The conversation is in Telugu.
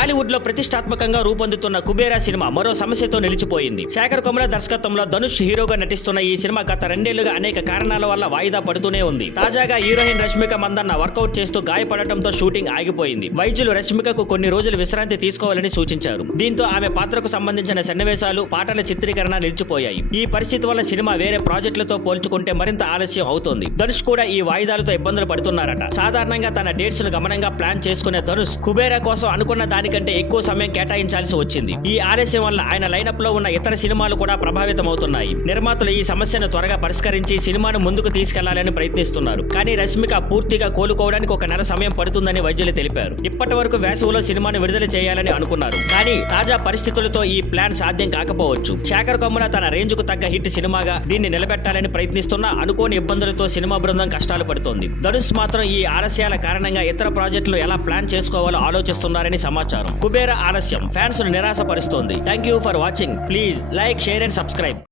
టాలీవుడ్ లో ప్రతిష్టాత్మకంగా రూపొందుతున్న కుబేరా సినిమా మరో సమస్యతో నిలిచిపోయింది. శేఖర్ కమ్ముల దర్శకత్వంలో ధనుష్ హీరోగా నటిస్తున్న ఈ సినిమా గత 2 ఏళ్లుగా అనేక కారణాల వల్ల వాయిదా పడుతూనే ఉంది. తాజాగా హీరోయిన్ రష్మిక మందన్న వర్కౌట్ చేస్తూ గాయపడటంతో షూటింగ్ ఆగిపోయింది. వైద్యులు రష్మికకు కొన్ని రోజులు విశ్రాంతి తీసుకోవాలని సూచించారు. దీంతో ఆమె పాత్రకు సంబంధించిన సన్నివేశాలు, పాటల చిత్రీకరణ నిలిచిపోయాయి. ఈ పరిస్థితి వల్ల సినిమా వేరే ప్రాజెక్టులతో పోల్చుకుంటే మరింత ఆలస్యం అవుతోంది. ధనుష్ కూడా ఈ వాయిదాలతో ఇబ్బందులు పడుతున్నారట. సాధారణంగా తన డేట్స్ ను గమనంగా ప్లాన్ చేసుకునే ధనుష్ కుబేరా కోసం అనుకున్న దానికంటే ఎక్కువ సమయం కేటాయించాల్సి వచ్చింది. ఈ ఆలస్యం వల్ల ఆయన లైనప్ లో ఉన్న ఇతర సినిమాలు కూడా ప్రభావితం అవుతున్నాయి. నిర్మాతలు ఈ సమస్యను త్వరగా పరిష్కరించి సినిమాను ముందుకు తీసుకెళ్లాలని ప్రయత్నిస్తున్నారు. కానీ రష్మిక పూర్తిగా కోలుకోవడానికి 1 నెల సమయం పడుతుందని వైద్యులు తెలిపారు. ఇప్పటి వరకు వేసవిలో సినిమాను విడుదల చేయాలని అనుకున్నారు. కానీ తాజా పరిస్థితులతో ఈ ప్లాన్ సాధ్యం కాకపోవచ్చు. శేఖర్ కమ్ముల తన రేంజ్ కు తగ్గ హిట్ సినిమాగా దీన్ని నిలబెట్టాలని ప్రయత్నిస్తున్నా అనుకోని ఇబ్బందులతో సినిమా బృందం కష్టాలు పడుతోంది. ధనుష్ మాత్రం ఈ ఆలస్యాల కారణంగా ఇతర ప్రాజెక్టులు ఎలా ప్లాన్ చేసుకోవాలో ఆలోచిస్తున్నారని సమాచారం. కుబేరా ఆలస్యం ఫ్యాన్స్ ను నిరాశపరుస్తోంది. Thank you for watching. Please like, share and subscribe.